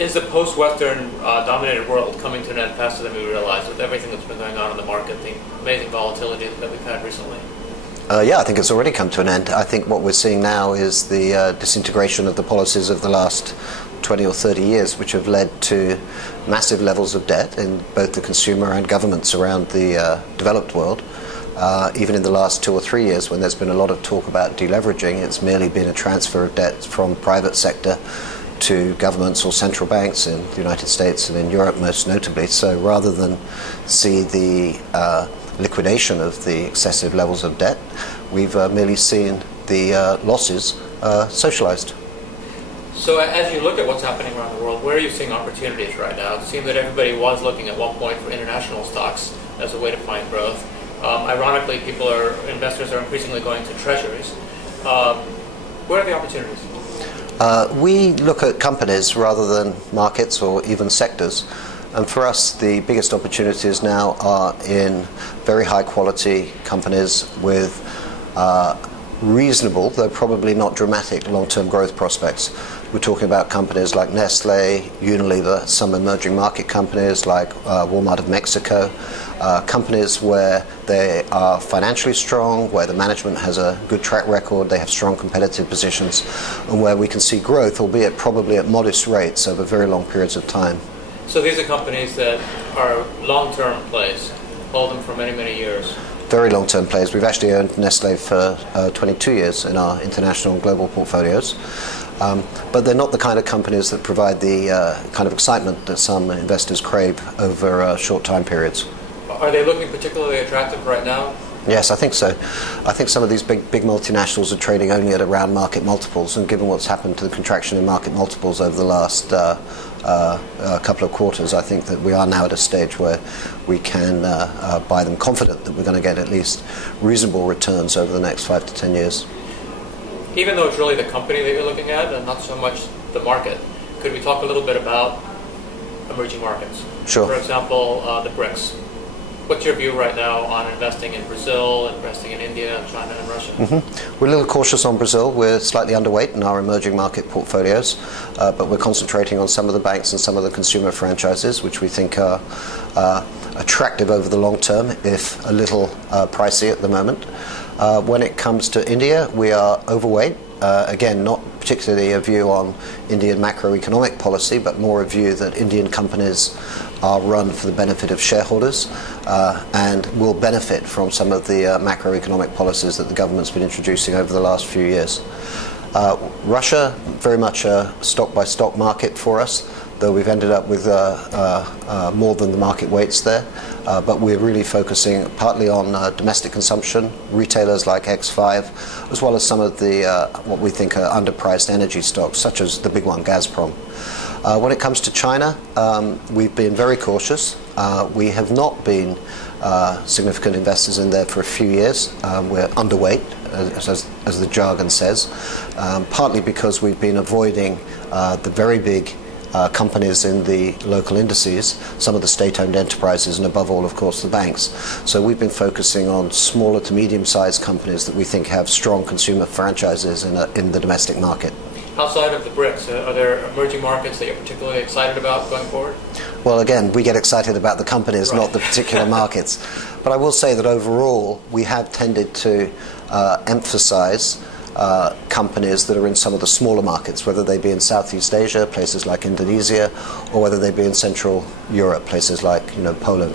Is the post-Western dominated world coming to an end faster than we realize with everything that's been going on in the market, the amazing volatility that we've had recently? Yeah, I think it's already come to an end. I think what we're seeing now is the disintegration of the policies of the last 20 or 30 years, which have led to massive levels of debt in both the consumer and governments around the developed world. Even in the last 2 or 3 years, when there's been a lot of talk about deleveraging, it's merely been a transfer of debt from private sector to governments or central banks in the United States and in Europe most notably. So rather than see the liquidation of the excessive levels of debt, we've merely seen the losses socialized. So as you look at what's happening around the world, where are you seeing opportunities right now? It seems that everybody was looking at one point for international stocks as a way to find growth. Ironically, investors are increasingly going to treasuries. Where are the opportunities? We look at companies rather than markets or even sectors. And for us, the biggest opportunities now are in very high quality companies with reasonable, though probably not dramatic, long-term growth prospects. We're talking about companies like Nestle, Unilever, some emerging market companies like Wal-Mart of Mexico, companies where they are financially strong, where the management has a good track record, they have strong competitive positions, and where we can see growth, albeit probably at modest rates over very long periods of time. So these are companies that are long-term plays, hold them for many, many years. Very long-term plays. We've actually owned Nestle for 22 years in our international and global portfolios. But they're not the kind of companies that provide the kind of excitement that some investors crave over short time periods. Are they looking particularly attractive right now? Yes, I think so. I think some of these big multinationals are trading only at around market multiples, and given what's happened to the contraction in market multiples over the last couple of quarters, I think that we are now at a stage where we can buy them confident that we're going to get at least reasonable returns over the next 5 to 10 years. Even though it's really the company that you're looking at and not so much the market, could we talk a little bit about emerging markets? Sure. For example, the BRICS. What's your view right now on investing in Brazil, investing in India, China, and Russia? We're a little cautious on Brazil. We're slightly underweight in our emerging market portfolios, but we're concentrating on some of the banks and some of the consumer franchises, which we think are attractive over the long term, if a little pricey at the moment. When it comes to India, we are overweight. Again, not particularly a view on Indian macroeconomic policy, but more a view that Indian companies are run for the benefit of shareholders and will benefit from some of the macroeconomic policies that the government's been introducing over the last few years. Russia, very much a stock-by-stock market for us, though we've ended up with more than the market weights there. But we're really focusing partly on domestic consumption, retailers like X5, as well as some of the what we think are underpriced energy stocks, such as the big one, Gazprom. When it comes to China, we've been very cautious. We have not been significant investors in there for a few years. We're underweight, as the jargon says, partly because we've been avoiding the very big companies in the local indices, some of the state-owned enterprises, and above all, of course, the banks. So we've been focusing on smaller to medium-sized companies that we think have strong consumer franchises in the domestic market. Outside of the BRICS, are there emerging markets that you're particularly excited about going forward? Well, again, we get excited about the companies, not the particular markets. But I will say that overall, we have tended to emphasize companies that are in some of the smaller markets, whether they be in Southeast Asia, places like Indonesia, or whether they be in Central Europe, places like Poland.